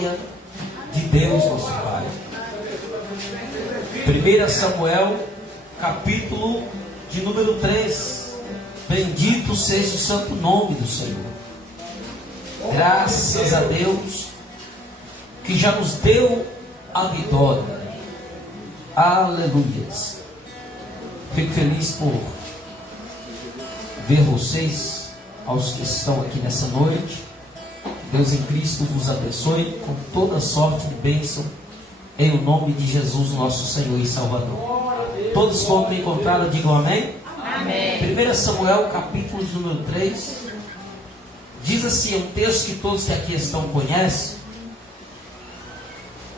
glória de Deus nosso Pai. 1 Samuel, capítulo de número 3. Bendito seja o santo nome do Senhor. Graças a Deus que já nos deu a vitória. Aleluias. Fico feliz por ver vocês, aos que estão aqui nessa noite. Deus em Cristo vos abençoe com toda sorte de bênção, em o nome de Jesus, nosso Senhor e Salvador. Todos quanto encontraram, digam amém. Amém. 1 Samuel, capítulo de número 3, diz assim, um texto que todos que aqui estão conhecem.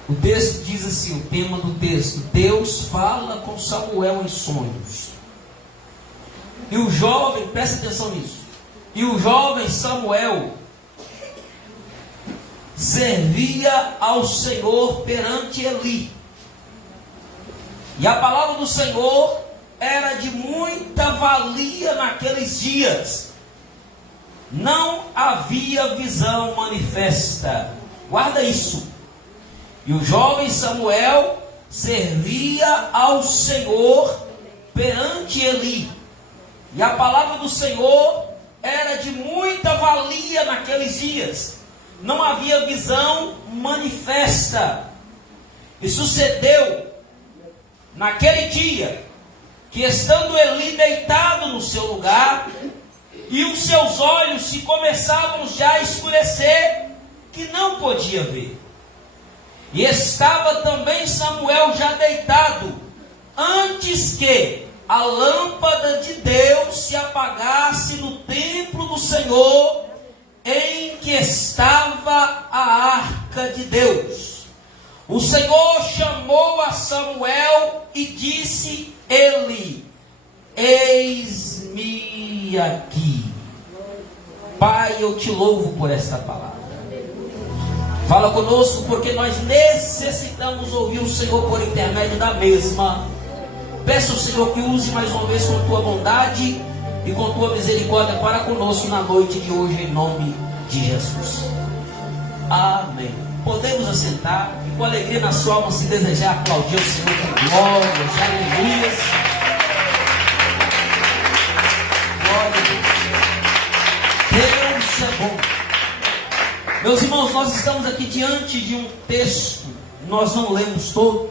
O texto diz assim, o tema do texto: Deus fala com Samuel em sonhos. E o jovem, presta atenção nisso, e o jovem Samuel servia ao Senhor perante Eli. E a palavra do Senhor era de muita valia naqueles dias. Não havia visão manifesta. Guarda isso. E o jovem Samuel servia ao Senhor perante Eli. E a palavra do Senhor era de muita valia naqueles dias. Não havia visão manifesta. E sucedeu naquele dia que, estando Eli deitado no seu lugar, e os seus olhos se começavam já a escurecer, que não podia ver. E estava também Samuel já deitado, antes que a lâmpada de Deus se apagasse no templo do Senhor, em que estava a arca de Deus. O Senhor chamou a Samuel e disse: Eli, eis-me aqui. Pai, eu te louvo por esta palavra. Fala conosco, porque nós necessitamos ouvir o Senhor por intermédio da mesma. Peço ao Senhor que use mais uma vez com tua bondade e com tua misericórdia para conosco na noite de hoje, em nome de Jesus. Amém. Podemos assentar e com alegria na sua alma, se desejar, aplaudir o Senhor com glórias, aleluias. Glória a Deus. Deus é bom. Meus irmãos, nós estamos aqui diante de um texto, nós não lemos todo,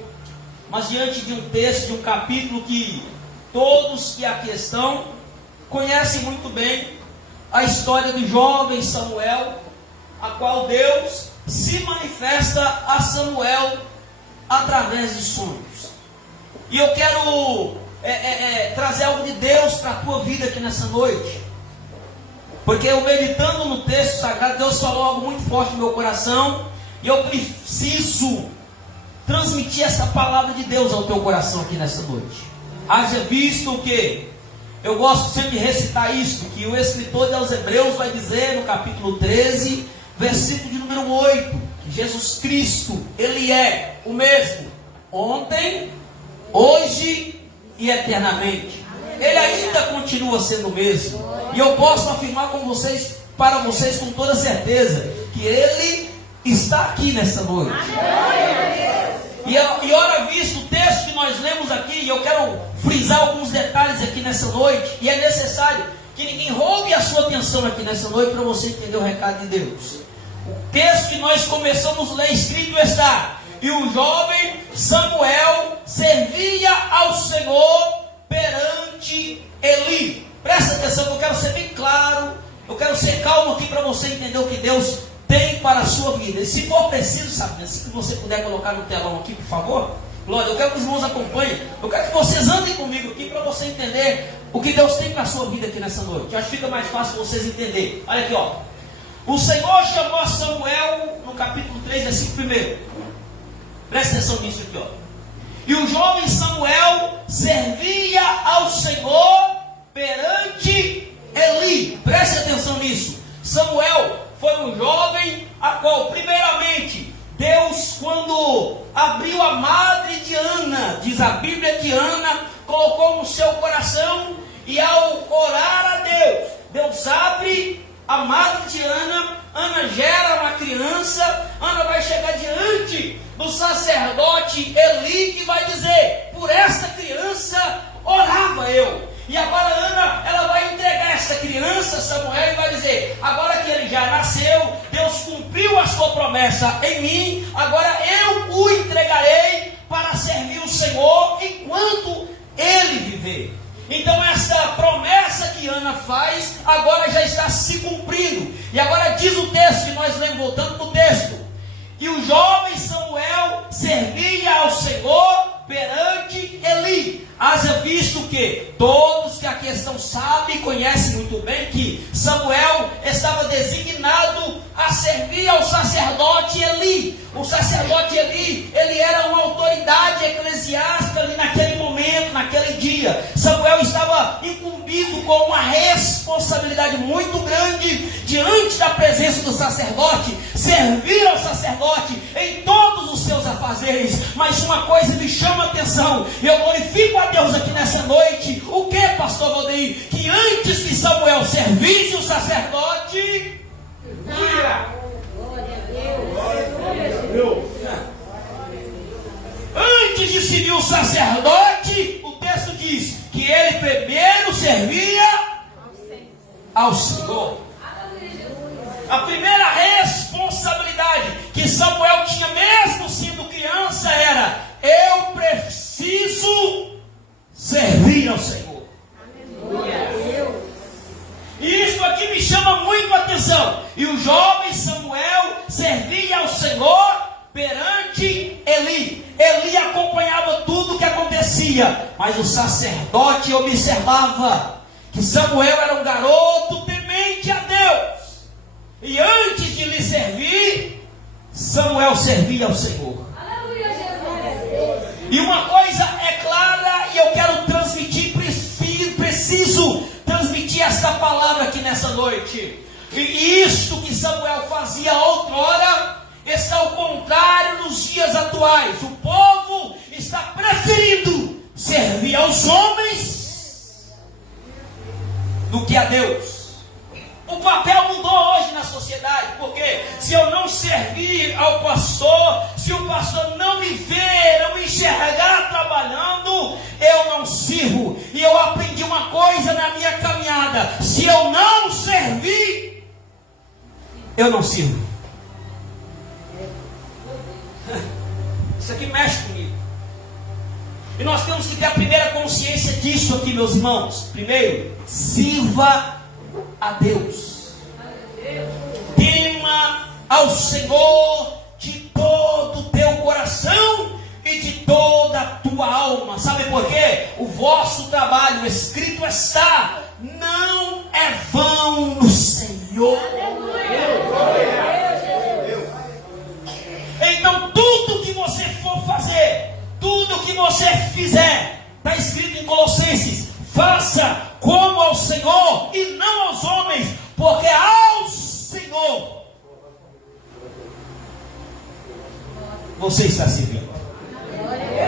mas diante de um texto, de um capítulo que todos que aqui estão conhecem muito bem a história do jovem Samuel, a qual Deus se manifesta a Samuel através de sonhos. E eu quero trazer algo de Deus para a tua vida aqui nessa noite, porque eu, meditando no texto sagrado, Deus falou algo muito forte no meu coração, e eu preciso transmitir essa palavra de Deus ao teu coração aqui nessa noite. Haja visto que eu gosto sempre de recitar isso, que o escritor aos Hebreus vai dizer no capítulo 13, versículo de número 8, que Jesus Cristo, Ele é o mesmo, ontem, hoje e eternamente. Ele ainda continua sendo o mesmo. E eu posso afirmar para vocês com toda certeza, que Ele está aqui nessa noite. E ora visto o texto que nós lemos aqui, e eu quero frisar alguns detalhes aqui nessa noite, e é necessário que ninguém roube a sua atenção aqui nessa noite para você entender o recado de Deus. O texto que nós começamos a ler escrito está: e o jovem Samuel servia ao Senhor perante Eli. Presta atenção, que eu quero ser bem claro, eu quero ser calmo aqui para você entender o que Deus tem para a sua vida. E se for preciso, sabe, se você puder colocar no telão aqui, por favor. Glória, eu quero que os irmãos acompanhem, eu quero que vocês andem comigo aqui para você entender o que Deus tem para a sua vida aqui nessa noite. Eu acho que fica mais fácil vocês entenderem. Olha aqui, ó. O Senhor chamou a Samuel no capítulo 3, versículo 1. Presta atenção nisso aqui, ó. E o jovem Samuel servia ao Senhor perante Eli. Preste atenção nisso. Samuel foi um jovem a qual, primeiramente, Deus, quando abriu a madre de Ana, diz a Bíblia que Ana colocou no seu coração, e ao orar a Deus, Deus abre a madre de Ana, Ana gera uma criança, Ana vai chegar diante do sacerdote Eli, que vai dizer: por esta criança orava eu. E agora Ana, ela vai entregar essa criança a Samuel e vai dizer: agora que ele já nasceu, Deus cumpriu a sua promessa em mim, agora eu o entregarei para servir o Senhor enquanto ele viver. Então essa promessa que Ana faz, agora já está se cumprindo. E agora diz o texto, que nós lemos, voltando para o texto: e o jovem Samuel servia ao Senhor perante Eli. Haja visto que todos que aqui estão sabem e conhecem muito bem que Samuel estava designado a servir ao sacerdote Eli. O sacerdote Eli, ele era uma autoridade eclesiástica ali naquele momento, naquele dia. Samuel estava incumbido com uma responsabilidade muito grande diante da presença do sacerdote, servir ao sacerdote em todos os seus afazeres. Mas uma coisa me chama a atenção, e eu glorifico a Deus aqui nessa noite. O que, pastor Valdeir? Que antes que Samuel servisse o sacerdote, antes de servir o sacerdote, o texto diz que ele primeiro servia ao Senhor. A primeira responsabilidade que Samuel tinha, mesmo sendo criança, era: eu preciso servir ao Senhor. E isso aqui me chama muito a atenção. E o jovem Samuel servia ao Senhor perante Eli. Eli acompanhava tudo o que acontecia, mas o sacerdote observava que Samuel era um garoto temente a Deus. E antes de lhe servir, Samuel servia ao Senhor. E uma coisa é clara, e eu quero transmitir, preciso transmitir esta palavra aqui nessa noite. E isto que Samuel fazia outrora está ao contrário nos dias atuais. O povo está preferindo servir aos homens do que a Deus. O papel mudou hoje na sociedade, porque se eu não servir ao pastor, se o pastor não me ver, não me enxergar trabalhando, eu não sirvo. E eu aprendi uma coisa na minha caminhada: se eu não servir, eu não sirvo. Isso aqui mexe comigo. E nós temos que ter a primeira consciência disso aqui, meus irmãos. Primeiro, sirva a Deus. Tema ao Senhor de todo o teu coração e de toda a tua alma. Sabe por quê? O vosso trabalho, escrito está, não é vão no Senhor. Então tudo que você for fazer, tudo que você fizer, está escrito em Colossenses: faça como ao Senhor e não aos homens, porque ao Senhor você está servindo.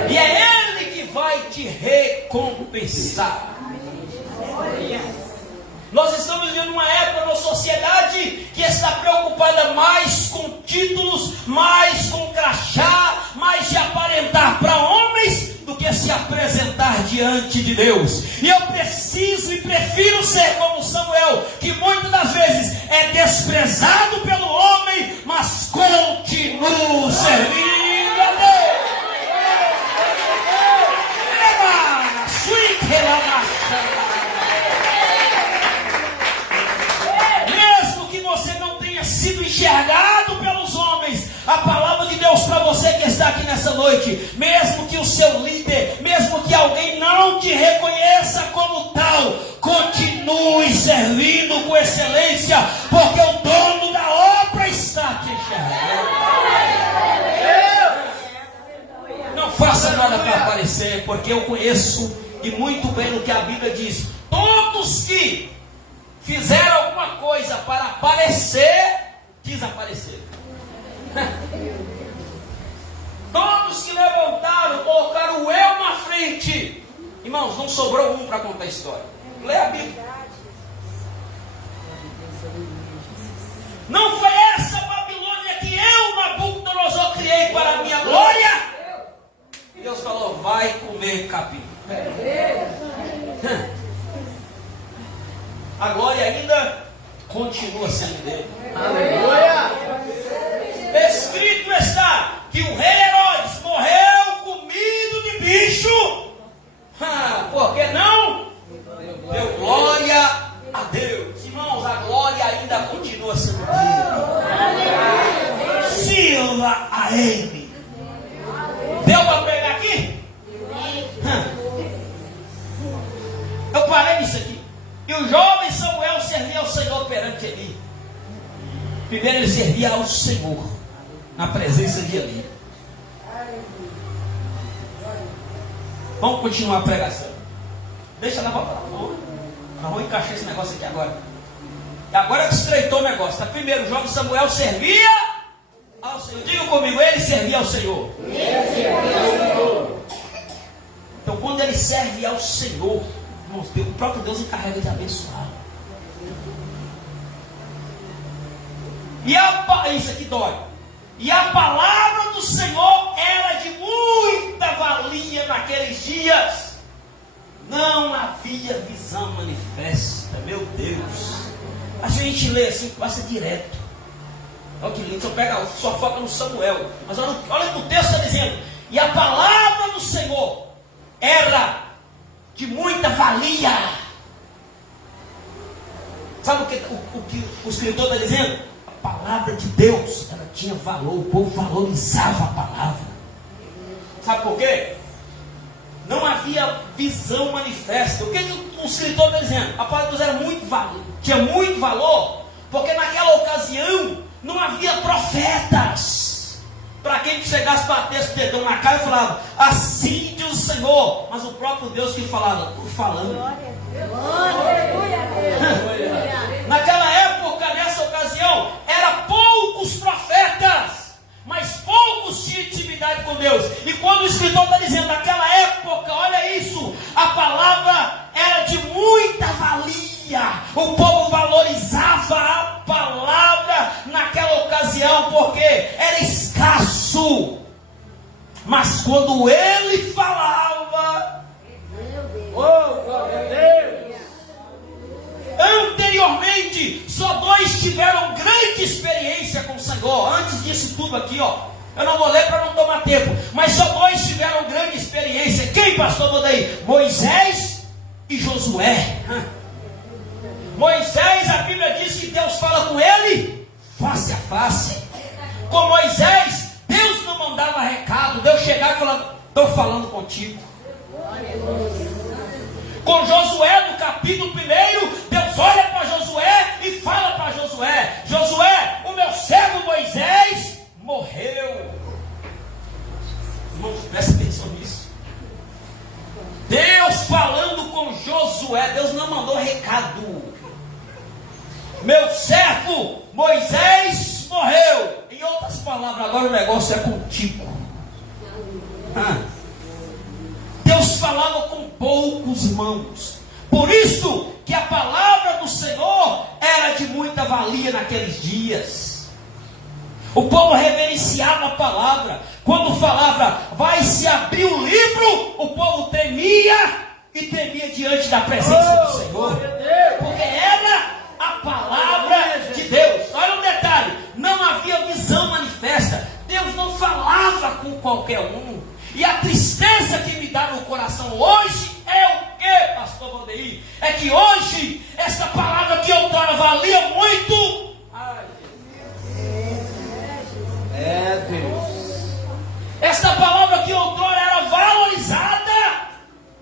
E é Ele que vai te recompensar. Nós estamos vivendo uma época na sociedade que está preocupada mais com títulos, mais com crachá, mais de aparentar para homens do que se apresentar diante de Deus. E eu preciso e prefiro ser como Samuel, que muitas das vezes é desprezado pelo homem, mas continuo servindo a Deus. Mesmo que você não tenha sido enxergado pelos homens, a palavra de Deus para você que está aqui nessa noite, mesmo que o seu líder, mesmo que alguém não te reconheça como tal, continue servindo com excelência, porque o dono da obra está te enxergando. Não faça nada para aparecer, porque eu conheço e muito bem o que a Bíblia diz: todos que fizeram alguma coisa para aparecer, desapareceram. Todos que levantaram, colocaram o eu na frente. Irmãos, não sobrou um para contar a história. Lê a Bíblia. Não foi essa Babilônia que eu, Nabucodonosor, criei para mim E capim. A glória ainda continua sendo dele. Aleluia! Escrito está que o rei Herodes morreu comido de bicho. Por que não? Deu glória a Deus. Irmãos, a glória ainda continua sendo dele. Sirva a ele. Deu para pegar aqui? Eu parei nisso aqui. E o jovem Samuel servia ao Senhor perante Eli. Primeiro ele servia ao Senhor, na presença de Eli. Vamos continuar a pregação. Deixa ela voltar lá fora. Nós vamos encaixar esse negócio aqui agora. E agora que estreitou o negócio. Tá? Primeiro, o jovem Samuel servia ao Senhor. Diga comigo, ele servia ao Senhor. Então, quando ele serve ao Senhor, irmãos, o próprio Deus encarrega de abençoar. Isso aqui dói. E a palavra do Senhor era de muita valia naqueles dias. Não havia visão manifesta. Meu Deus. Assim a gente lê assim, passa direto. Olha que lindo, só foca no Samuel. Mas olha o que o texto está dizendo. E a palavra do Senhor era de muita valia. Sabe o que o escritor está dizendo? A palavra de Deus, ela tinha valor. O povo valorizava a palavra. Sabe por quê? Não havia visão manifesta. O que o escritor está dizendo? A palavra de Deus era tinha muito valor, porque naquela ocasião não havia profetas para quem chegasse, batesse o dedão na cara e falava, assim diz o Senhor. Mas o próprio Deus que falava, por falando. Naquela época, nessa ocasião, eram poucos profetas, mas poucos tinham intimidade com Deus. E quando o escritor está dizendo, naquela época, olha isso, a palavra era de muita valia. O povo valorizava a palavra naquela ocasião, porque era escasso. Mas quando ele falava, anteriormente, só dois tiveram grande experiência com o Senhor. Antes disso tudo aqui, eu não vou ler para não tomar tempo, mas só dois tiveram grande experiência. Quem, pastor Bodaí? Moisés e Josué. Moisés, a Bíblia diz que Deus fala com ele face a face. Com Moisés, Deus não mandava recado. Deus chegava e falava, estou falando contigo. Com Josué, no capítulo 1, Deus olha para Josué e fala para Josué, Josué, o meu servo Moisés morreu. Irmãos, presta atenção nisso. Deus falando com Josué, Deus não mandou recado. Meu servo Moisés morreu. Em outras palavras, agora o negócio é contigo. Deus falava com poucos irmãos. Por isso que a palavra do Senhor era de muita valia naqueles dias. O povo reverenciava a palavra. Quando falava, vai se abrir o livro, o povo tremia e tremia diante da presença do Senhor. Porque era a palavra de Deus. Olha um detalhe, não havia visão manifesta. Deus não falava com qualquer um. E a tristeza que me dá no coração hoje é o que, pastor Valdeir? É que hoje, essa palavra que outrora valia muito. Deus. Essa palavra que outrora era valorizada,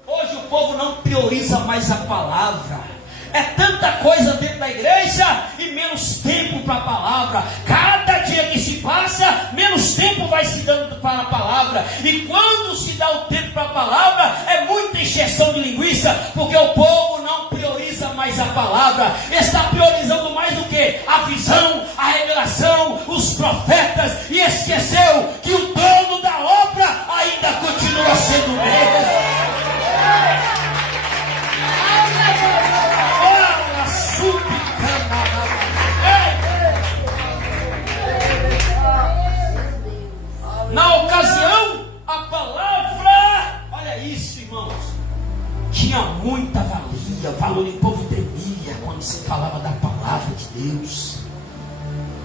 hoje o povo não prioriza mais a palavra. É tanta coisa dentro da igreja e menos tempo para a palavra. Cada dia que se passa, menos tempo vai se dando para a palavra. E quando se dá o tempo para a palavra, é muita encheção de linguiça, porque o povo não prioriza mais a palavra. Está priorizando mais o que? A visão, a revelação, os profetas, e esqueceu que o dono da obra ainda continua sendo Deus. Na ocasião, a palavra, olha isso, tinha muita valia, valor, o povo tremia quando se falava da palavra de Deus.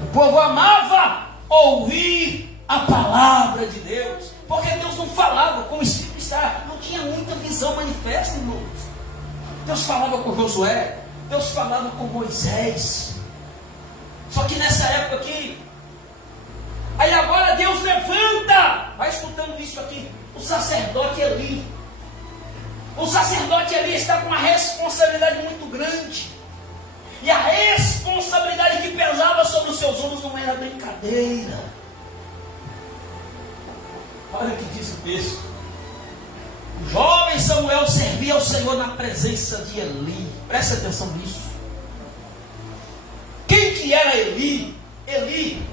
O povo amava ouvir a palavra de Deus, porque Deus não falava como o Espírito está, não tinha muita visão manifesta, irmãos. Deus falava com Josué, Deus falava com Moisés. Só que nessa época aqui, aí agora Deus levanta, vai escutando isso aqui, o sacerdote Eli. O sacerdote Eli está com uma responsabilidade muito grande. E a responsabilidade que pesava sobre os seus ombros não era brincadeira. Olha o que diz o texto. O jovem Samuel servia ao Senhor na presença de Eli. Presta atenção nisso. Quem que era Eli? Eli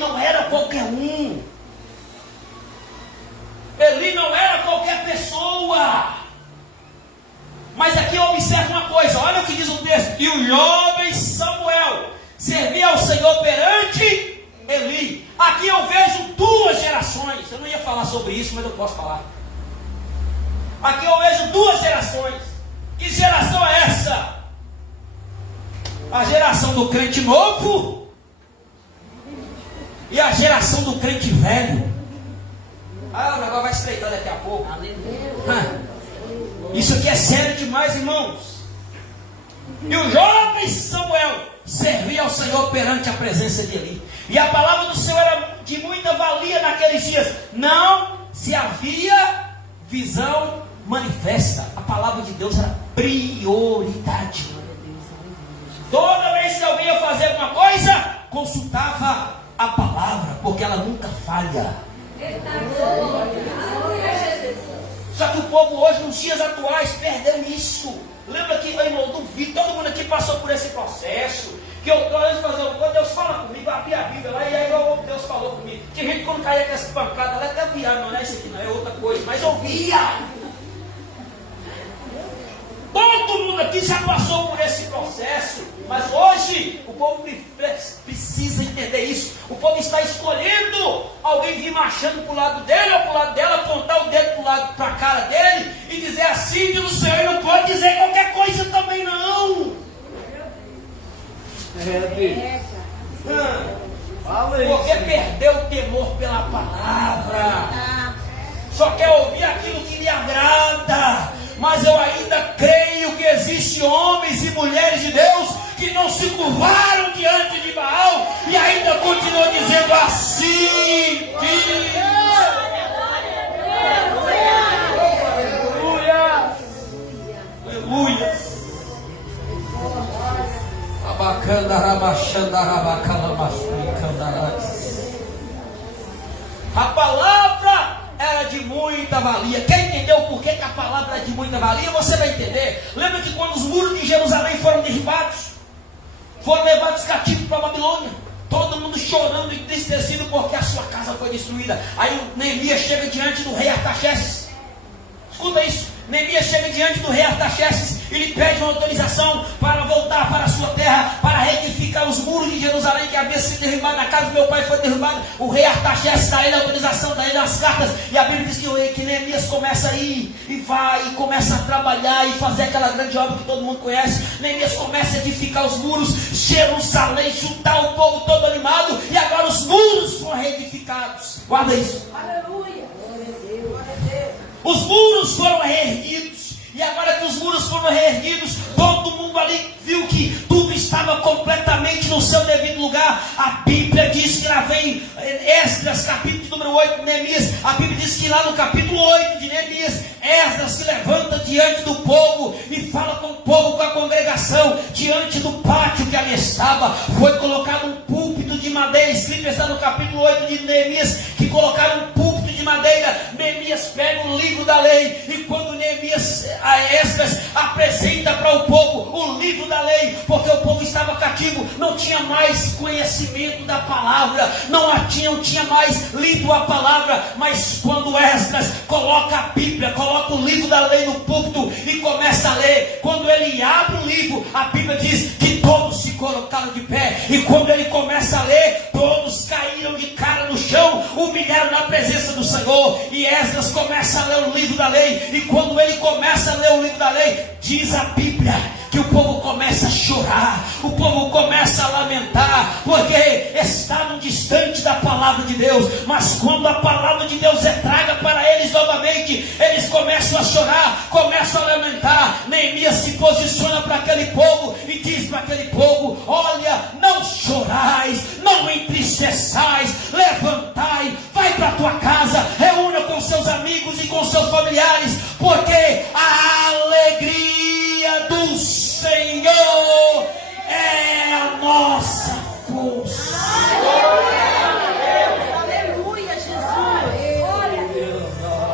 não era qualquer um. Eli não era qualquer pessoa. Mas aqui observa uma coisa, olha o que diz o texto. E o jovem Samuel servia ao Senhor perante Eli. Aqui eu vejo duas gerações. Eu não ia falar sobre isso, mas eu posso falar. Aqui eu vejo duas gerações. Que geração é essa? A geração do crente novo e a geração do crente velho. Ah, o negócio vai estreitar daqui a pouco. Isso aqui é sério demais, irmãos. E o jovem Samuel servia ao Senhor perante a presença de Eli. E a palavra do Senhor era de muita valia naqueles dias. Não se havia visão manifesta. A palavra de Deus era prioridade. Toda vez que alguém ia fazer alguma coisa, consultava a palavra, porque ela nunca falha. Só que o povo hoje, nos dias atuais, perdeu isso. Lembra que, meu irmão, duvido, todo mundo aqui passou por esse processo. Que eu antes de fazer uma coisa, Deus fala comigo, abri a Bíblia lá, e aí Deus falou comigo. Tinha gente que quando caía com essa pancada, ela até via, não é isso aqui, não é outra coisa, mas eu via. Todo mundo aqui já passou por esse processo, mas hoje o povo precisa entender isso. O povo está escolhendo alguém vir marchando para o lado dele ou para o lado dela, apontar o dedo para a cara dele e dizer assim: diz o Senhor, não pode dizer qualquer coisa também não. Porque perdeu o temor pela palavra, só quer ouvir aquilo que lhe agrada. Mas eu ainda creio que existem homens e mulheres de Deus que não se curvaram diante de Baal e ainda continuam dizendo assim: aleluia. A palavra era de muita valia. Quer entender o porquê que a palavra é de muita valia? Você vai entender. Lembra que quando os muros de Jerusalém foram derribados, foram levados cativos para a Babilônia, todo mundo chorando e entristecido porque a sua casa foi destruída. Aí o Neemias chega diante do rei Artaxerxes. Escuta isso. Neemias chega diante do rei Artaxerxes e lhe pede uma autorização para voltar para a sua terra, para reedificar os muros de Jerusalém que havia sido derribado. Na casa do meu pai foi derribado. O rei Artaxerxes dá ele a autorização, dá ele as cartas, e a Bíblia diz que Neemias começa a ir e vai e começa a trabalhar e fazer aquela grande obra que todo mundo conhece. Neemias começa a edificar os muros, Jerusalém, juntar o povo todo animado, e agora os muros foram reedificados. Guarda isso. Aleluia. Os muros foram reerguidos, e agora que os muros foram reerguidos, todo mundo ali viu que tudo estava completamente no seu devido lugar. A Bíblia diz que lá vem Esdras, capítulo número 8 de Neemias. A Bíblia diz que lá no capítulo 8 de Neemias, Esdras se levanta diante do povo e fala com o povo, com a congregação, diante do pátio que ali estava. Foi colocado um púlpito de madeira, escrito está no capítulo 8 de Neemias, que colocaram um púlpito de madeira. Neemias pega o livro da lei, e quando Neemias, a Esdras, apresenta para o povo o livro da lei, porque o povo estava cativo, não tinha mais conhecimento da palavra, não tinha mais lido a palavra. Mas quando Esdras coloca a Bíblia, coloca o livro da lei no púlpito e começa a ler, quando ele abre o livro, a Bíblia diz que todos se colocaram de pé, e quando ele começa a ler, todos caíram de cara no chão chão, humilharam na presença do Senhor. E Esdras começa a ler o livro da lei. E quando ele começa a ler o livro da lei, diz a Bíblia que o povo começa a chorar, o povo começa a lamentar, porque estavam distante da palavra de Deus. Mas quando a palavra de Deus é traga para eles novamente, eles começam a chorar, começam a lamentar. Neemias se posiciona para aquele povo e diz para aquele povo: olha, não chorais, não entristeçais, levantai, vai para a tua casa, reúna com seus amigos e com seus familiares, porque a alegria do Senhor é a nossa força. Aleluia, Jesus.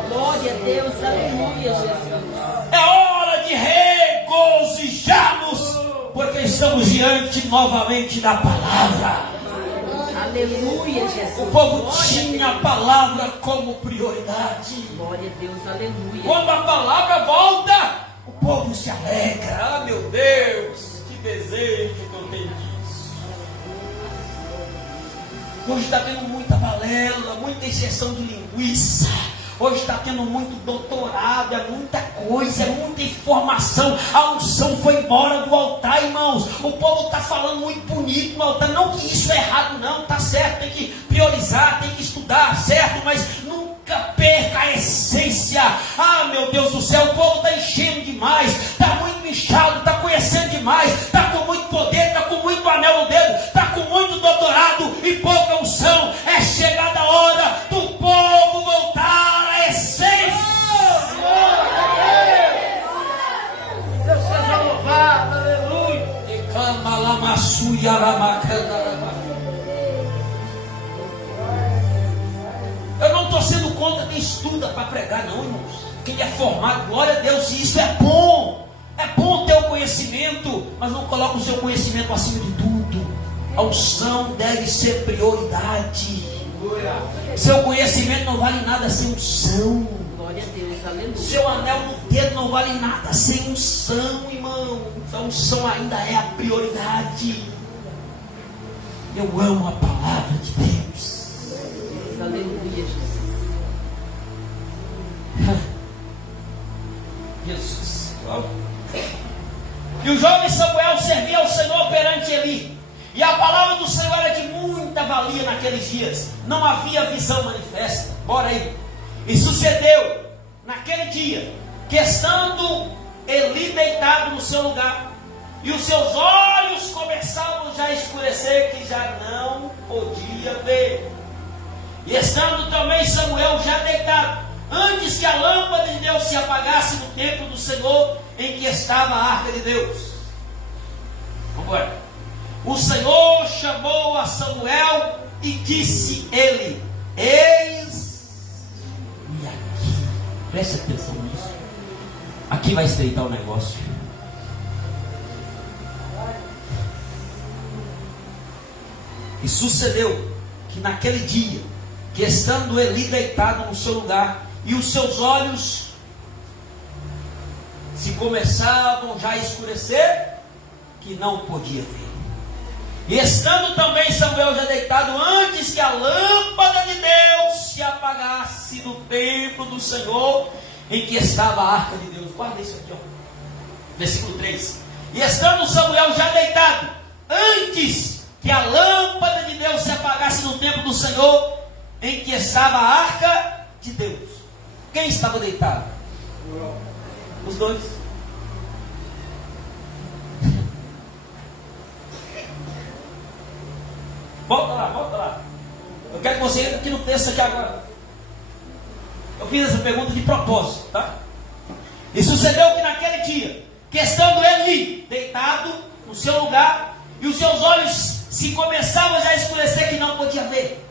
Glória a Deus, aleluia, Jesus. É hora de regozijarmos, porque estamos diante novamente da palavra. Aleluia, Jesus. O povo tinha a palavra como prioridade. Glória a Deus, aleluia. Quando a palavra volta, o povo se alegra. Ah, meu Deus, que desejo que eu tenho disso. Hoje está tendo muita balela, muita injeção de linguiça. Hoje está tendo muito doutorado, é muita coisa, é muita informação. A unção foi embora do altar, irmãos. O povo está falando muito bonito no altar. Não que isso é errado, não, está certo. Tem que priorizar, tem que estudar, certo? Mas nunca perca a essência. Ah, meu Deus do céu, o povo está enchendo demais, está muito inchado, está conhecendo demais, está com muito poder, está com muito anel no dedo, está com muito doutorado e pouca unção. É chegada a hora do povo voltar à essência. Deus seja louvado, aleluia. E clama lá, maçuia, lá, macana. Eu não estou sendo contra quem estuda para pregar, não, irmãos. Quem é formado, glória a Deus, isso é bom. É bom ter o conhecimento, mas não coloque o seu conhecimento acima de tudo. A unção deve ser prioridade. Seu conhecimento não vale nada sem unção. Glória a Deus, aleluia. Seu anel no dedo não vale nada sem unção, irmão. A unção ainda é a prioridade. Eu amo a palavra de Deus. Aleluia, Jesus. Jesus. E o jovem Samuel servia ao Senhor perante Eli. E a palavra do Senhor era de muita valia naqueles dias. Não havia visão manifesta. Bora aí. E sucedeu naquele dia que, estando Eli deitado no seu lugar, e os seus olhos começavam já a escurecer, que já não podia ver. E estando também Samuel já deitado, antes que a lâmpada de Deus se apagasse no templo do Senhor, em que estava a arca de Deus. Vamos embora. O Senhor chamou a Samuel e disse ele: eis-me aqui. Preste atenção nisso. Aqui vai estreitar o negócio. E sucedeu que naquele dia, que estando Eli deitado no seu lugar, e os seus olhos se começavam já a escurecer, que não podia ver. E estando também Samuel já deitado, antes que a lâmpada de Deus se apagasse do templo do Senhor, em que estava a arca de Deus. Guarda isso aqui, ó. Versículo 3. E estando Samuel já deitado, antes que a lâmpada de Deus se apagasse no templo do Senhor, em que estava a arca de Deus. Quem estava deitado? Os dois. Volta lá, volta lá. Eu quero que você entre aqui no texto aqui agora. Eu fiz essa pergunta de propósito, tá? E sucedeu que naquele dia, que estando ele deitado no seu lugar, e os seus olhos se começavam já a escurecer, que não podia ver.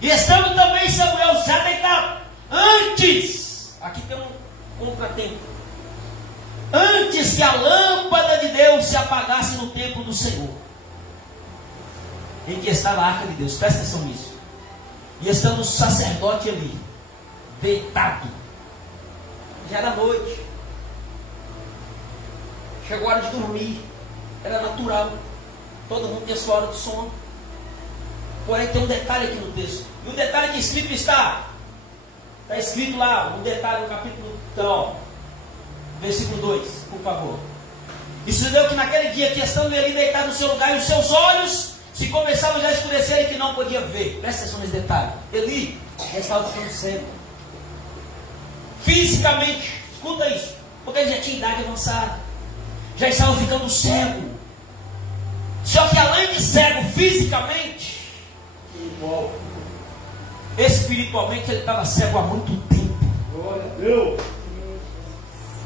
E estando também Samuel já deitado, antes, aqui tem um contratempo, antes que a lâmpada de Deus se apagasse no templo do Senhor, em que estava a arca de Deus. Presta atenção nisso. E estando o sacerdote ali, deitado, já era noite, chegou a hora de dormir, era natural, todo mundo tem a sua hora de sono. Porém tem um detalhe aqui no texto: E o detalhe que escrito está escrito lá, no detalhe no capítulo, então, versículo 2, por favor. E sucedeu que naquele dia, que estando ele deitado no seu lugar, e os seus olhos se começavam já a escurecer e que não podia ver. Presta atenção nesse detalhe. Eli já estava ficando cego. Fisicamente, escuta isso, porque ele já tinha idade avançada. Já estava ficando cego. Só que além de cego fisicamente, espiritualmente ele estava cego há muito tempo. Glória a Deus.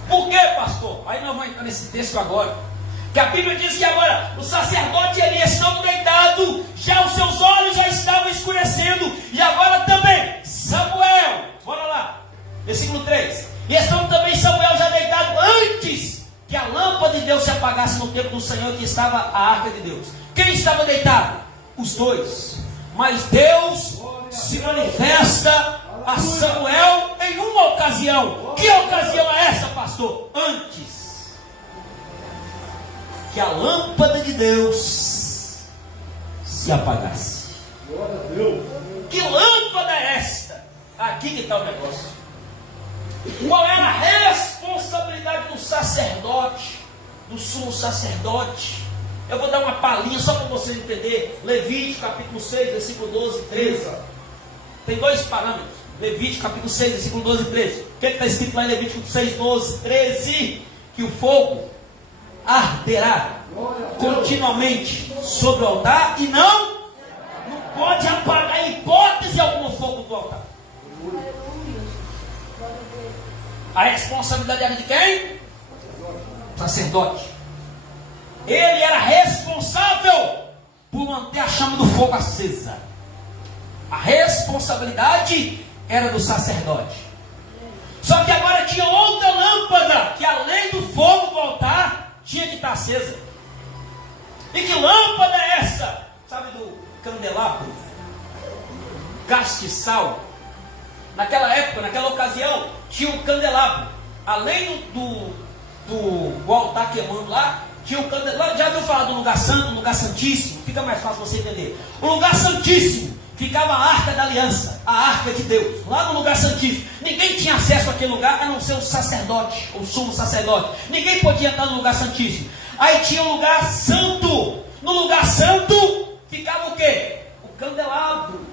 Por quê, pastor? Aí nós vamos entrar nesse texto agora. Que a Bíblia diz que agora o sacerdote ele estava deitado, já os seus olhos já estavam escurecendo. E agora também Samuel, bora lá, versículo 3. E estando também Samuel já deitado antes que a lâmpada de Deus se apagasse no templo do Senhor, que estava a arca de Deus. Quem estava deitado? Os dois. Mas Deus se manifesta a Samuel em uma ocasião. Que ocasião é essa, pastor? Antes que a lâmpada de Deus se apagasse. Glória a Deus. Que lâmpada é esta? Aqui que está o negócio. Qual era a responsabilidade do sacerdote, do sumo sacerdote? Eu vou dar uma palhinha só para você entender. Levítico capítulo 6, versículo 12 e 13. Tem dois parâmetros. Levítico capítulo 6, versículo 12 e 13. O que está escrito lá em Levítico 6, 12 e 13? Que o fogo arderá continuamente sobre o altar e não pode apagar em hipótese alguma o fogo do altar. A responsabilidade era de quem? Sacerdote. Ele era responsável por manter a chama do fogo acesa. A responsabilidade era do sacerdote. Só que agora tinha outra lâmpada que além do fogo do altar tinha que estar acesa. E que lâmpada é essa? Sabe do candelabro? Castiçal. Naquela época, naquela ocasião, tinha um candelabro. Além do altar queimando lá, tinha um candelabro. Já viu falar do lugar santo, lugar santíssimo? Fica mais fácil você entender. O lugar santíssimo ficava a arca da aliança, a arca de Deus, lá no lugar santíssimo. Ninguém tinha acesso àquele lugar, a não ser o sacerdote, o sumo sacerdote. Ninguém podia entrar no lugar santíssimo. Aí tinha o lugar santo. No lugar santo ficava o quê? O candelabro.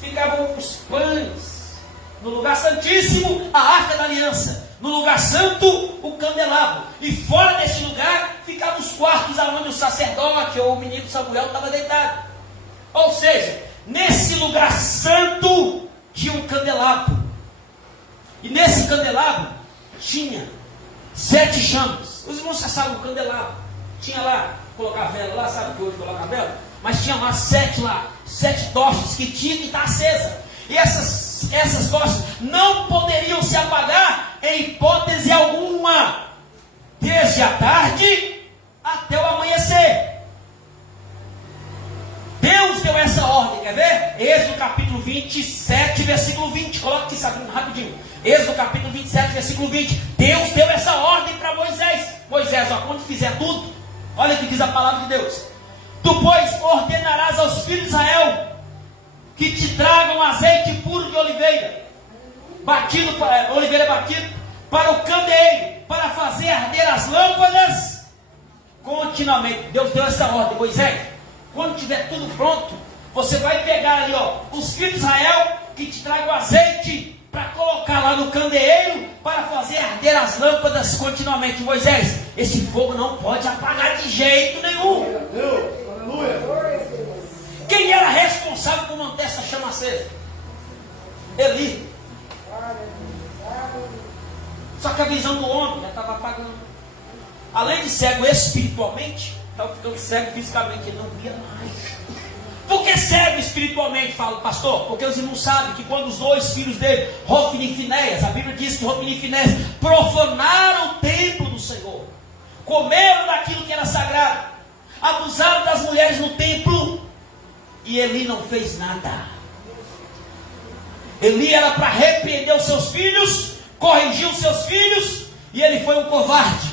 Ficavam os pães. No lugar santíssimo, a arca da aliança. No lugar santo, o candelabro. E fora desse lugar, ficavam os quartos onde o sacerdote ou o menino Samuel estava deitado. Ou seja, nesse lugar santo, tinha um candelabro. E nesse candelabro, tinha 7 chamas. Os irmãos já sabem o candelabro. Tinha lá, colocar a vela lá, sabe que hoje coloca a vela? Mas tinha lá 7 tochas que tinham que estar acesas. E essas tochas não poderiam se apagar em hipótese alguma, desde a tarde até o amanhecer. Deus deu essa ordem, quer ver? Êxodo capítulo 27, versículo 20. Coloca aqui, Sabrina, rapidinho. Êxodo capítulo 27, versículo 20. Deus deu essa ordem para Moisés. Moisés, ó, quando fizer tudo, olha o que diz a palavra de Deus. Tu, pois, ordenarás aos filhos de Israel que te tragam azeite puro de oliveira, oliveira batido, para o candeeiro, para fazer arder as lâmpadas continuamente. Deus deu essa ordem, Moisés. Quando tiver tudo pronto, você vai pegar ali, ó, os filhos de Israel que te tragam azeite para colocar lá no candeeiro para fazer arder as lâmpadas continuamente. Moisés, esse fogo não pode apagar de jeito nenhum. Deus, aleluia. Quem era responsável por manter essa chama acesa? Eli. Só que a visão do homem já estava apagando. Além de cego espiritualmente, estava ficando cego fisicamente, ele não via mais. Por que cego espiritualmente, fala o pastor? Porque os irmãos sabem que quando os dois filhos dele, Hofni e Finéias, a Bíblia diz que Hofni e Finéias profanaram o templo do Senhor, comeram daquilo que era sagrado, abusaram das mulheres no templo, e Eli não fez nada. Eli era para repreender os seus filhos, corrigir os seus filhos, e ele foi um covarde.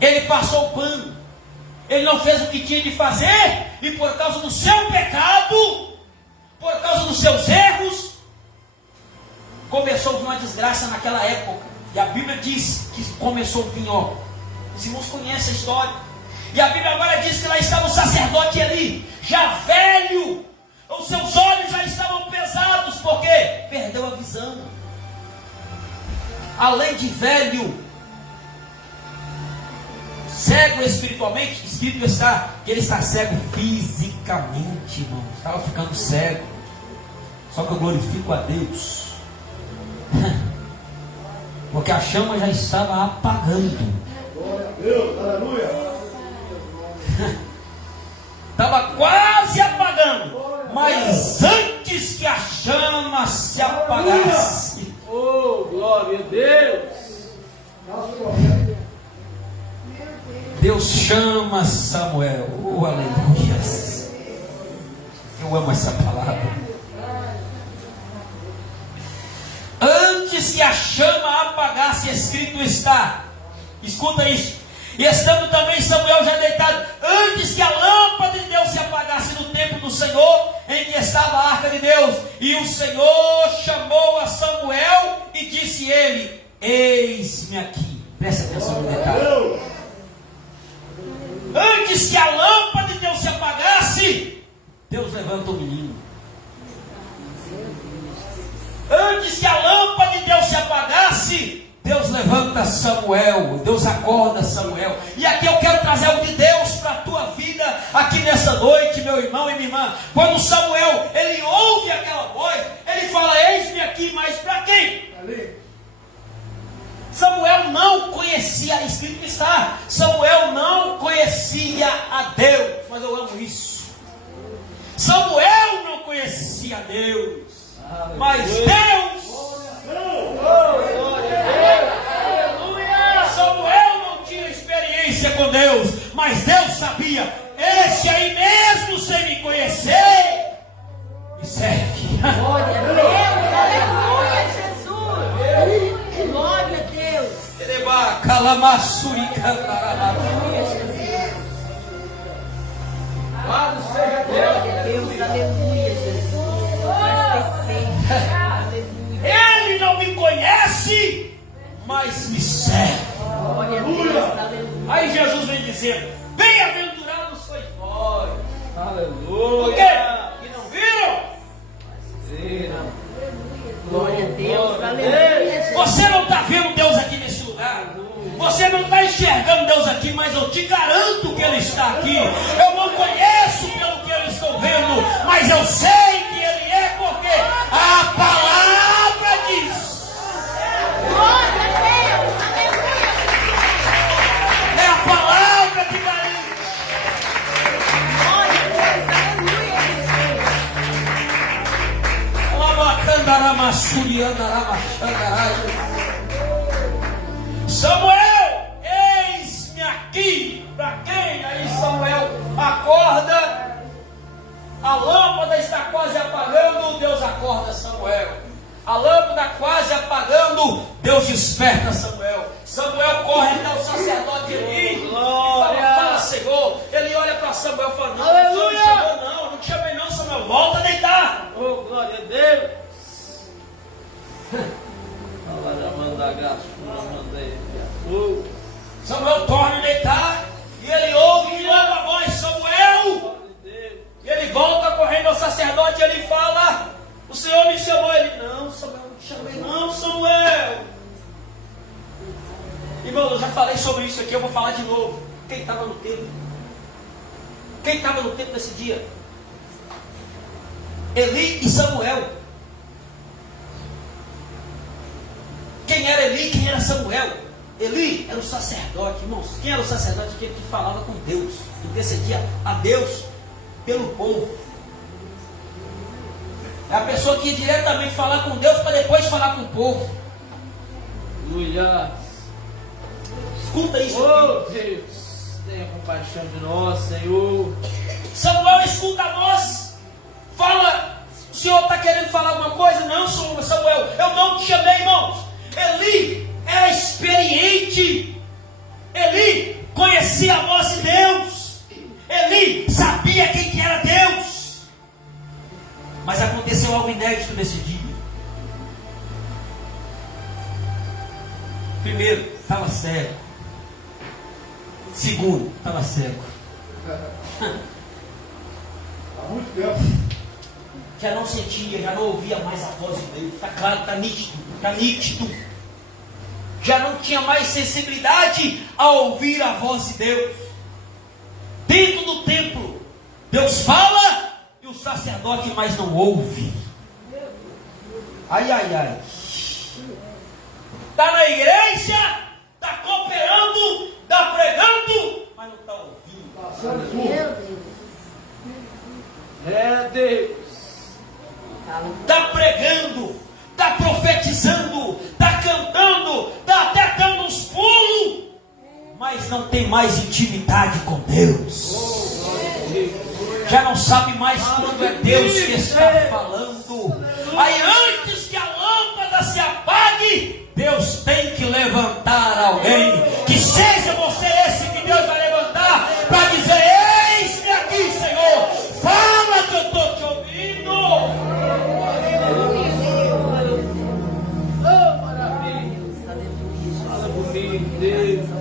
Ele passou o pano. Ele não fez o que tinha de fazer, e por causa do seu pecado, por causa dos seus erros, começou uma desgraça naquela época. E a Bíblia diz que começou a vir, ó. Os irmãos conhecem a história. E a Bíblia agora diz que lá estava o sacerdote ali, já velho. Os seus olhos já estavam pesados, porque perdeu a visão. Além de velho, cego espiritualmente, espírito está, que ele está cego fisicamente, irmão. Estava ficando cego. Só que eu glorifico a Deus, porque a chama já estava apagando. Glória a Deus, aleluia. Estava quase apagando, mas antes que a chama se apagasse, Oh, glória a Deus. Deus chama Samuel. Oh, aleluia. Eu amo essa palavra. Antes que a chama apagasse, escrito está, escuta isso. E estando também Samuel já deitado, antes que a lâmpada de Deus se apagasse no templo do Senhor, em que estava a arca de Deus, e o Senhor chamou a Samuel e disse ele: eis-me aqui. Presta atenção no detalhe. Antes que a lâmpada de Deus se apagasse, Deus levanta o menino. Antes que a lâmpada de Deus se apagasse, Deus levanta Samuel, Deus acorda Samuel. E aqui eu quero trazer algo de Deus para a tua vida, aqui nessa noite, meu irmão e minha irmã. Quando Samuel, ele ouve aquela voz, ele fala: eis-me aqui, mas para quem? Samuel não conhecia, escrito está, Samuel não conhecia a Deus, mas eu amo isso. Samuel não conhecia a Deus, mas Deus. Samuel não tinha experiência com Deus, mas Deus sabia: esse aí mesmo, sem me conhecer, me serve. Glória a Deus, aleluia, Jesus. Glória a Deus. Louvado seja Deus. Glória a Deus, aleluia, Jesus. Mais perfeito. Aleluia. Ele não me conhece, mas me serve. Glória a Deus, aleluia. Aí Jesus vem dizendo: bem-aventurados sois vós. Por Aleluia. quê? Que não viram? Viram. Glória a Deus, aleluia, Jesus. Você não está vendo Deus aqui nesse lugar. Você não está enxergando Deus aqui, mas eu te garanto que Ele está aqui. Eu não conheço pelo que eu estou vendo, mas eu sei que Ele é, porque a palavra diz. Glória a Deus, aleluia. É a palavra que garante. Glória a Deus, aleluia, Samuel, eis-me aqui. Para quem? Aí Samuel acorda, a lâmpada está quase apagando, Deus acorda Samuel. A lâmpada quase apagando, Deus desperta Samuel. Samuel corre até o sacerdote ali. Glória. Fala, Senhor. Ele olha para Samuel e fala: não, Aleluia. não chegou não, não te chamei não, Samuel, volta a deitar. Oh, glória a Deus. Samuel torna a deitar, e ele ouve de novo a voz: Samuel. E ele volta correndo ao sacerdote e ele fala: o Senhor me chamou. Ele: não, Samuel, não te chamei não, Samuel. Irmão, eu já falei sobre isso aqui, eu vou falar de novo. Quem estava no templo? Quem estava no templo nesse dia? Eli e Samuel. Quem era Eli e quem era Samuel? Eli era o sacerdote, irmãos. Quem era o sacerdote? Aquele que falava com Deus, que intercedia a Deus pelo povo. É a pessoa que ia diretamente falar com Deus para depois falar com o povo. Aleluia. Escuta isso Oh, aqui. Deus, tenha compaixão de nós, Senhor. Samuel escuta a voz, fala: o Senhor está querendo falar alguma coisa? Não, Samuel, eu não te chamei, irmãos. Eli era experiente. Eli conhecia a voz de Deus. Eli sabia quem que era Deus. Mas a Primeiro, estava cego. Segundo, estava cego. Há muito tempo. Já não sentia, já não ouvia mais a voz de Deus. Está claro, está nítido, está nítido. Já não tinha mais sensibilidade a ouvir a voz de Deus. Dentro do templo, Deus fala e o sacerdote mais não ouve. Ai, ai, ai. Está na igreja, está cooperando, está pregando, mas não está ouvindo. Meu Deus. É Deus. Está pregando, está profetizando, está cantando, está até dando uns pulos, mas não tem mais intimidade com Deus. Já não sabe mais quando é Deus que está falando. Aí antes que a lâmpada se apague, Deus tem que levantar alguém. Que seja você esse que Deus vai levantar para dizer: eis-me aqui, Senhor, fala que eu estou te ouvindo. Oh, maravilha. Fala comigo, Deus.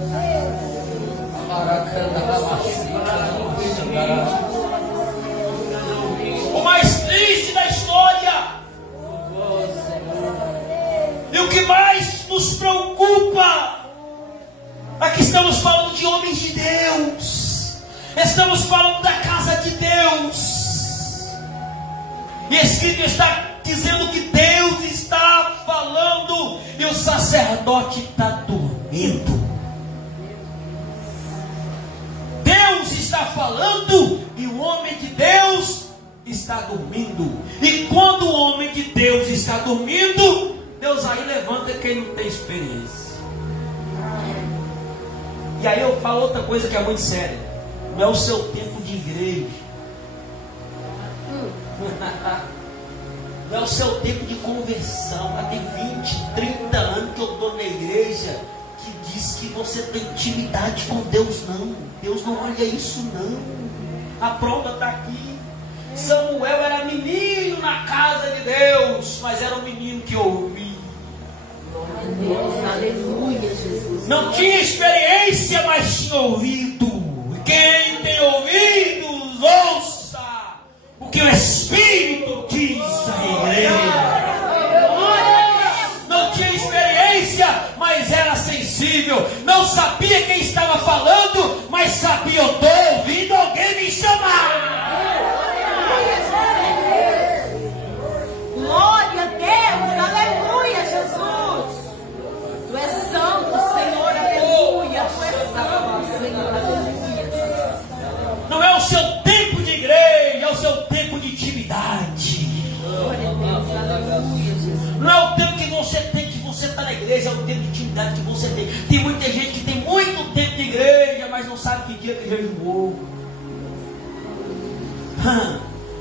O mais triste da história e o que mais nos preocupa é que estamos falando de homens de Deus, estamos falando da casa de Deus, e escrito está dizendo que Deus está falando e o sacerdote está dormindo. Deus está falando e o homem de Deus está dormindo. E quando o homem de Deus está dormindo, Deus aí levanta quem não tem experiência. E aí eu falo outra coisa que é muito séria. Não é o seu tempo de igreja. Não é o seu tempo de conversão. Já tem 20, 30 anos que eu estou na igreja que diz que você tem intimidade com Deus. Não, Deus não olha isso não. A prova está aqui. Samuel era menino na casa de Deus, mas era um menino que ouvia. Deus, aleluia, Jesus. Não tinha experiência, mas tinha ouvido. E quem tem ouvidos, ouça o que o Espírito diz à igreja. Não tinha experiência, mas era sensível. Não sabia quem estava falando, mas sabia: eu estou ouvindo alguém me chamar. Glória a Deus, aleluia, Jesus. Tu és santo, Senhor, aleluia. Tu és santo, Senhor, aleluia. Não é o seu tempo de igreja, é o seu tempo de intimidade. Glória a Deus, aleluia, Jesus. Não é o tempo que você tem, que você está na igreja, é o tempo de intimidade que você tem. Tem muita gente que tem muito tempo de igreja, mas não sabe que dia que jejuou.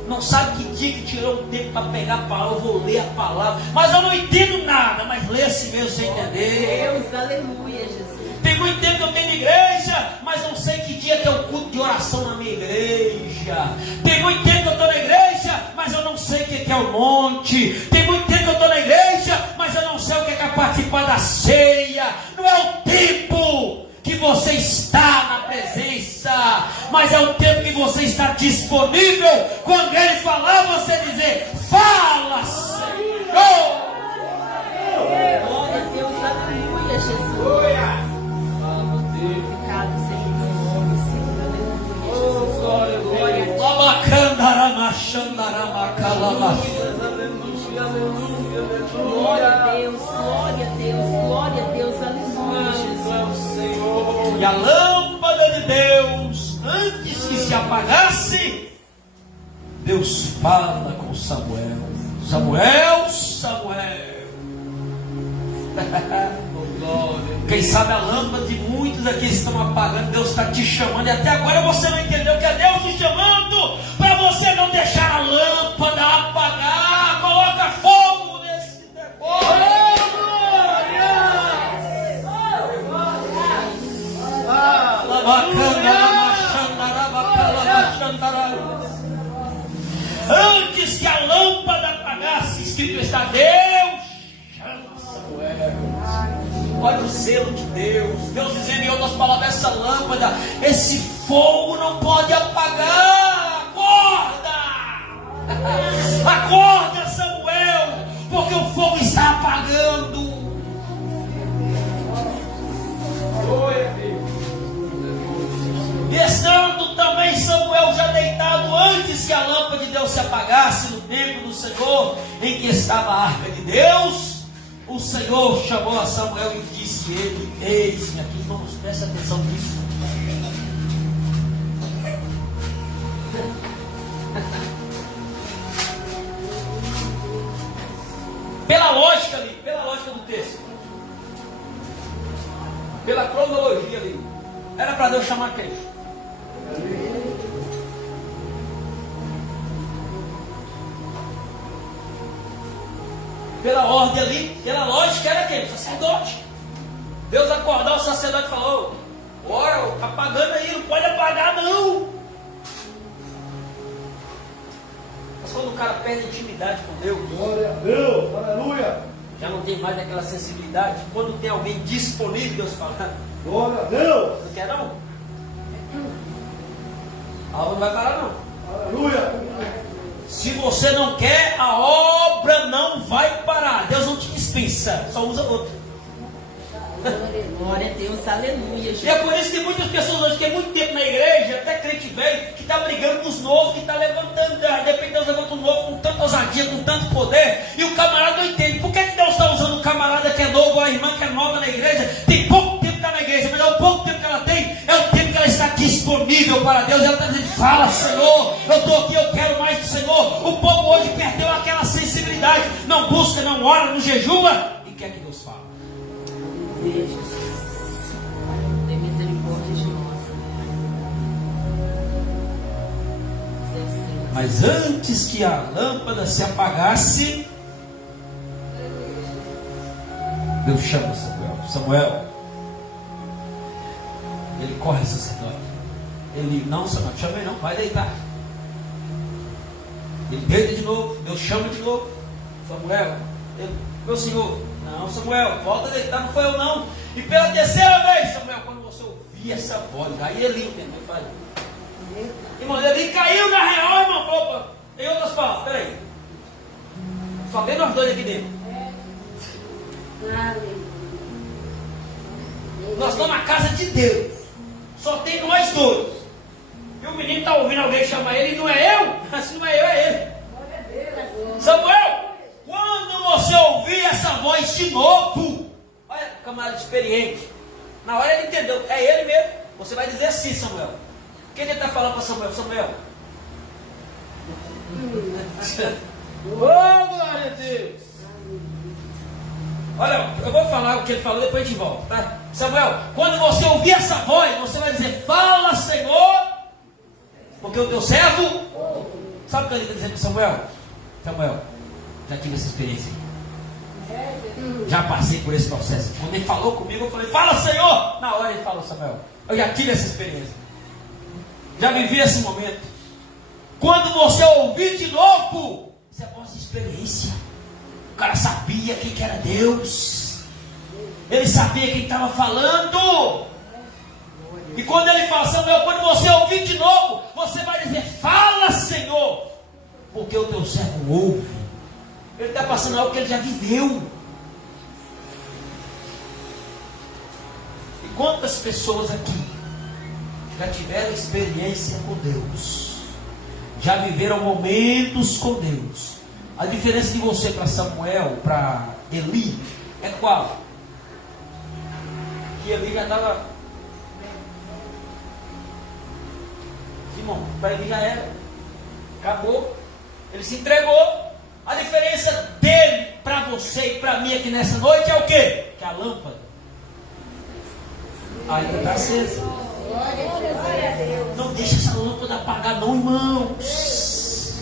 Não sabe que dia que tirou um tempo para pegar a palavra. Eu vou ler a palavra, mas eu não entendo nada. Mas lê assim mesmo sem entender. Deus, aleluia, Jesus. Tem muito tempo que eu tenho igreja, mas não sei que dia que é o culto de oração na minha igreja. Tem muito tempo que eu estou na igreja, mas eu não sei o que é o monte. Tem muito tempo que eu estou na igreja, mas eu não sei o que é participar da ceia. Não é o tempo que você está na presença, mas é o tempo que você está disponível. Quando ele falar, você dizer: fala, Senhor. Glória a Deus, aleluia, Jesus. Glorificado seja o teu nome, Senhor, aleluia, Jesus. Glória a Deus. Glória a Deus, glória a Deus, glória a Deus, aleluia, Jesus. E a lâmpada de Deus, antes que se apagasse, Deus fala com Samuel: Samuel, Samuel. Quem sabe a lâmpada de muitos aqui estão apagando. Deus está te chamando e até agora você não entendeu que é Deus te chamando para você não deixar a lâmpada apagar. Coloca fogo nesse negócio. Antes que a lâmpada apagasse, escrito está: Deus chama Olha o zelo de Deus. Deus dizendo em outras palavras, essa lâmpada, esse fogo não pode apagar. Acorda! Acorda, Samuel, porque o fogo está apagando. E estando também Samuel já deitado antes que a lâmpada de Deus se apagasse no templo do Senhor, em que estava a arca de Deus, o Senhor chamou a Samuel e disse ele: eis-me aqui. Irmãos, presta atenção nisso. Pela lógica ali, pela lógica do texto, pela cronologia ali, era para Deus chamar quem? Pela ordem ali, pela lógica era quem? O sacerdote. Deus acordar o sacerdote e falou: ora, está apagando aí, não pode apagar não. Mas quando o cara perde intimidade com Deus, Glória a Deus, aleluia. já não tem mais aquela sensibilidade. Quando tem alguém disponível, Deus fala: Glória a Deus, não quer não? A obra não vai parar não. aleluia. Se você não quer, a obra não vai parar. Deus não te dispensa, só usa outro. Glória a Deus, aleluia. E é por isso que muitas pessoas hoje, que tem muito tempo na igreja, até crente velho, que está brigando com os novos, que está levantando, de repente Deus levanta um novo com tanta ousadia, com tanto poder, e o camarada não entende. Por que Deus está usando o camarada que é novo, a irmã que é nova na igreja? Tem pouco tempo que está na igreja, mas é o pouco tempo que ela tem, é o tempo que ela está disponível para Deus. Ela está dizendo: fala, Senhor, eu estou aqui, eu quero mais do Senhor. O povo hoje perdeu aquela sensibilidade, não busca, não ora, não jejua, e quer que Deus fale. Tem misericórdia de nós. Mas antes que a lâmpada se apagasse, Deus chama Samuel. Samuel, ele corre, sacerdote. Ele: não, Samuel, chamei não, vai deitar. Ele deita de novo, Deus chama de novo. Samuel, meu senhor, não, Samuel, volta a deitar, não foi eu não. E pela terceira vez, Samuel, quando você ouvir essa voz, aí Eli entendeu, faz. Irmão, Eli caiu na real, irmão. Opa, em outras palavras, peraí. Só tem nós dois aqui dentro. Nós estamos na casa de Deus. Só tem nós dois. E o menino está ouvindo alguém chamar ele e não é eu? Se não é eu, é ele. Samuel, quando você ouvir essa voz de novo, olha, camarada experiente, na hora ele entendeu, é ele mesmo. Você vai dizer assim: Samuel. O que ele está falando para Samuel? Samuel, Oh, glória a Deus. olha, eu vou falar o que ele falou, depois a gente volta, tá? Samuel, quando você ouvir essa voz, você vai dizer: fala, Senhor, porque o teu servo. Sabe o que ele está dizendo para Samuel? Samuel, já tive essa experiência, já passei por esse processo. Quando ele falou comigo, eu falei: fala, Senhor. Na hora ele falou: Samuel, eu já tive essa experiência, já vivi esse momento. Quando você ouvir de novo, isso é voz de experiência. O cara sabia quem que era Deus, ele sabia quem estava falando. E quando ele fala: Samuel, quando você ouvir de novo, você vai dizer: fala, Senhor, porque o teu servo ouve. Ele está passando algo que ele já viveu. E quantas pessoas aqui já tiveram experiência com Deus, já viveram momentos com Deus? A diferença de você para Samuel, para Eli, é qual? Que Eli já estava, irmão, para Eli já era, acabou, ele se entregou. A diferença dele para você e para mim aqui nessa noite é o quê? Que a lâmpada ainda está acesa. Não deixa essa lâmpada apagar não, irmãos.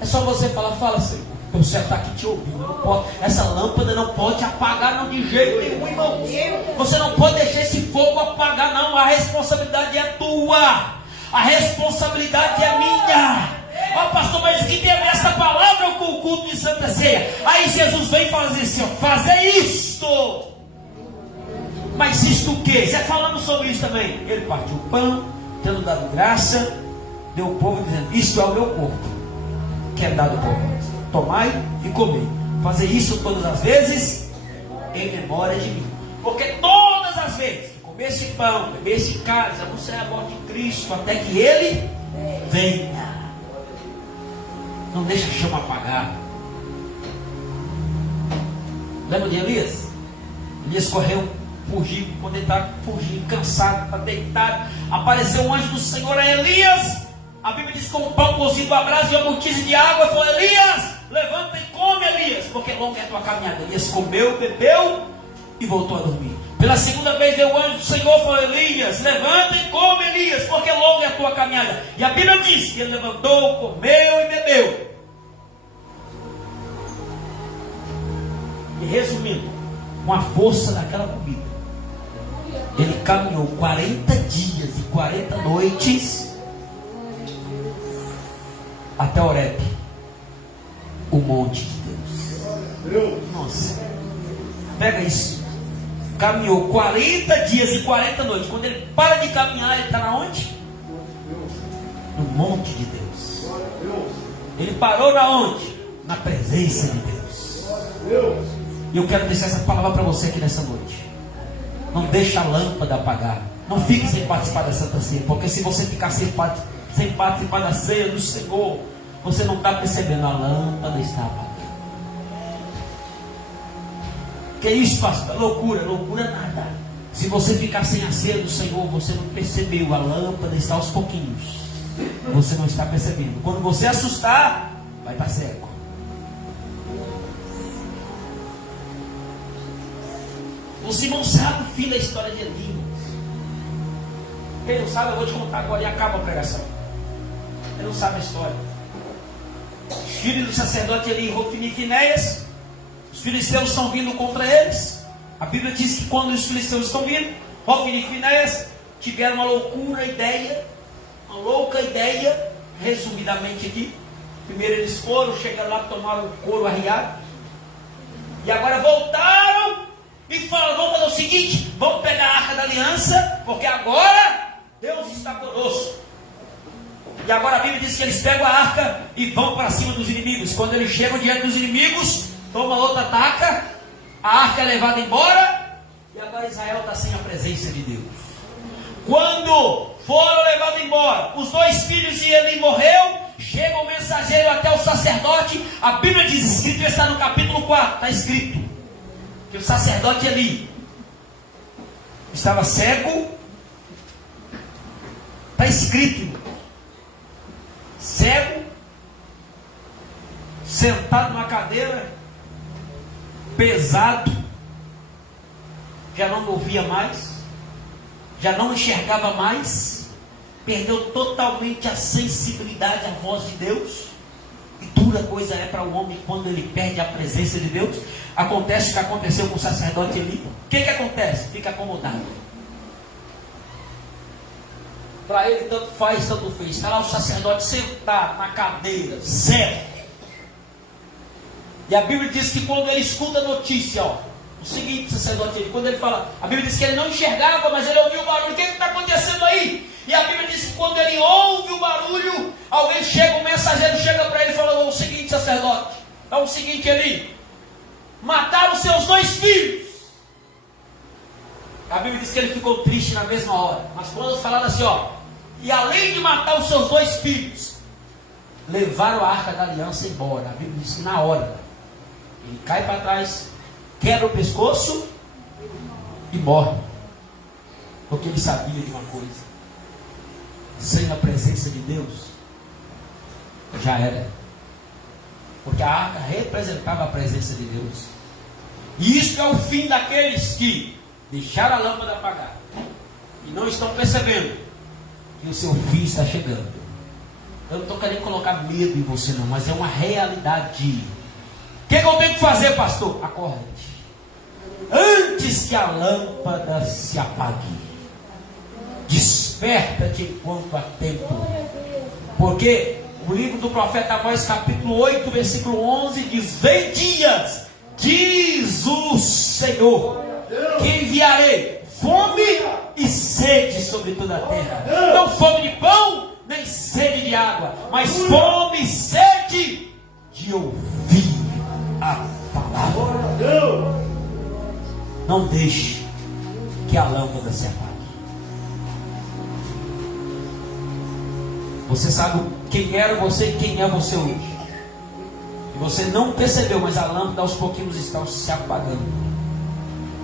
É só você falar: fala, Senhor, o servo está aqui te ouvindo. Não pode, essa lâmpada não pode apagar não, de jeito nenhum, irmão. Você não pode deixar esse fogo apagar não. A responsabilidade é tua, a responsabilidade é minha. Ó, pastor, mas o que tem essa palavra com culto de Santa Ceia. Aí Jesus vem fazer assim, ó, fazer isto. Mas isto o quê? Já falamos sobre isso também. Ele partiu o pão, tendo dado graça, deu ao povo dizendo: isto é o meu corpo, que é dado por vós. Tomai e comei. Fazer isso todas as vezes em memória de mim. Porque todas as vezes que comer esse pão, beber esse cálice, anunciar a morte de Cristo até que Ele venha. Não deixa a chama apagar. Lembra de Elias? Elias correu, fugiu. Quando ele está fugindo, cansado, está deitado, apareceu um anjo do Senhor a Elias. A Bíblia diz: com um pão cozido a brasa e uma botija de água, falou: Elias, levanta e come, Elias, porque longa é a tua caminhada. Elias comeu, bebeu e voltou a dormir. Pela segunda vez veio o anjo do Senhor, falou: Elias, levanta e come, Elias, porque longa é a tua caminhada. E a Bíblia diz que ele levantou, comeu e bebeu. E resumindo, com a força daquela comida, ele caminhou 40 dias e 40 noites até Horebe, o monte de Deus. Nossa, pega isso. Caminhou 40 dias e 40 noites. Quando ele para de caminhar, ele está na onde? No monte de Deus. Ele parou na onde? Na presença de Deus. E eu quero deixar essa palavra para você aqui nessa noite. Não deixa a lâmpada apagar. Não fique sem participar da Santa Ceia. Porque se você ficar sem participar da ceia do Senhor, você não está percebendo, a lâmpada está apagada. Que isso, pastor? Loucura, loucura nada. Se você ficar sem a ceia do Senhor, você não percebeu, a lâmpada está aos pouquinhos. Você não está percebendo. Quando você assustar, vai estar cego. Os irmãos sabem o fim da história de Elias. Quem não sabe, eu vou te contar agora e acaba a pregação. Quem não sabe a história. Os filhos do sacerdote Eli, Hofni e Finéias, os filisteus estão vindo contra eles. A Bíblia diz que quando os filisteus estão vindo, Hofni e Finéias tiveram uma louca ideia, resumidamente aqui. Primeiro eles foram, chegaram lá, tomaram o couro arriado, e agora voltaram e falaram: vamos fazer o seguinte, vamos pegar a Arca da Aliança, porque agora Deus está conosco. E agora a Bíblia diz que eles pegam a arca e vão para cima dos inimigos. Quando eles chegam diante dos inimigos, toma outra ataca, a arca é levada embora, e agora Israel está sem a presença de Deus. Quando foram levados embora, os dois filhos de Eli morreu, chega o mensageiro até o sacerdote. A Bíblia diz, escrito, está no capítulo 4, está escrito que o sacerdote Eli estava cego. Está escrito, cego, sentado numa cadeira, pesado, já não ouvia mais, já não enxergava mais, perdeu totalmente a sensibilidade à voz de Deus. E dura coisa é para o homem quando ele perde a presença de Deus. Acontece o que aconteceu com o sacerdote Eli. O que acontece? Fica acomodado. Para ele tanto faz, tanto fez. Está lá o sacerdote sentado na cadeira, cego. E a Bíblia diz que quando ele escuta a notícia, ó, o seguinte, sacerdote, quando ele fala, a Bíblia diz que ele não enxergava, mas ele ouviu o barulho. O que está acontecendo aí? E a Bíblia diz que quando ele ouve o barulho, alguém chega, o mensageiro chega para ele e fala: o seguinte, sacerdote, é o seguinte, Eli, mataram seus dois filhos. A Bíblia diz que ele ficou triste na mesma hora. Mas quando falaram assim, ó, e além de matar os seus dois filhos, levaram a Arca da Aliança embora. A Bíblia diz que na hora ele cai para trás, quebra o pescoço e morre. Porque ele sabia de uma coisa: sem a presença de Deus, já era. Porque a arca representava a presença de Deus. E isso é o fim daqueles que deixaram a lâmpada apagada e não estão percebendo que o seu fim está chegando. Eu não estou querendo colocar medo em você não, mas é uma realidade. O que eu tenho que fazer, pastor? Acorde antes que a lâmpada se apague. Desperta-te enquanto há tempo, porque O livro do profeta Amós, capítulo 8, versículo 11, diz: vem dias, diz o Senhor, que enviarei fome e sede sobre toda a terra. Não fome de pão, nem sede de água, mas fome e sede de ouvir a palavra. Não deixe que a lâmpada se apague. Você sabe quem era você e quem é você hoje. E você não percebeu, mas a lâmpada aos pouquinhos está se apagando.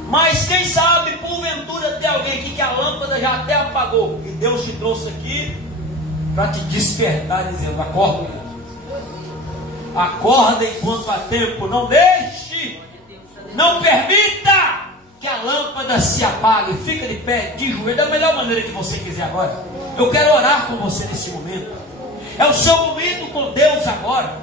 Mas quem sabe, porventura, tem alguém aqui que a lâmpada já até apagou. E Deus te trouxe aqui para te despertar, dizendo: acorda. Acorda enquanto há tempo. Não deixe, não permita que a lâmpada se apague. Fica de pé, de joelho, da melhor maneira que você quiser agora. Eu quero orar com você nesse momento. É o seu momento com Deus agora.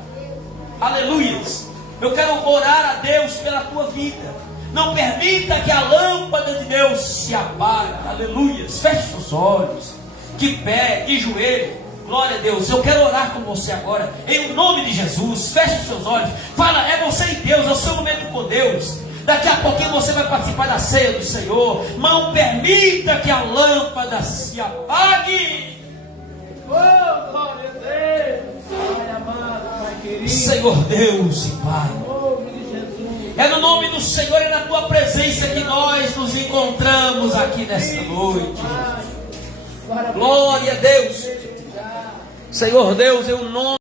Aleluias. Eu quero orar a Deus pela tua vida. Não permita que a lâmpada de Deus se apague. Aleluias. Feche seus olhos, de pé, de joelho. Glória a Deus. Eu quero orar com você agora, em nome de Jesus. Feche seus olhos. Fala, é você e Deus, é o seu momento com Deus. Daqui a pouquinho você vai participar da ceia do Senhor. Não permita que a lâmpada se apague. Oh, glória a Deus. Pai amado, Pai querido. Senhor Deus e Pai, é no nome do Senhor e na tua presença que nós nos encontramos aqui nesta noite. Glória a Deus. Senhor Deus, eu não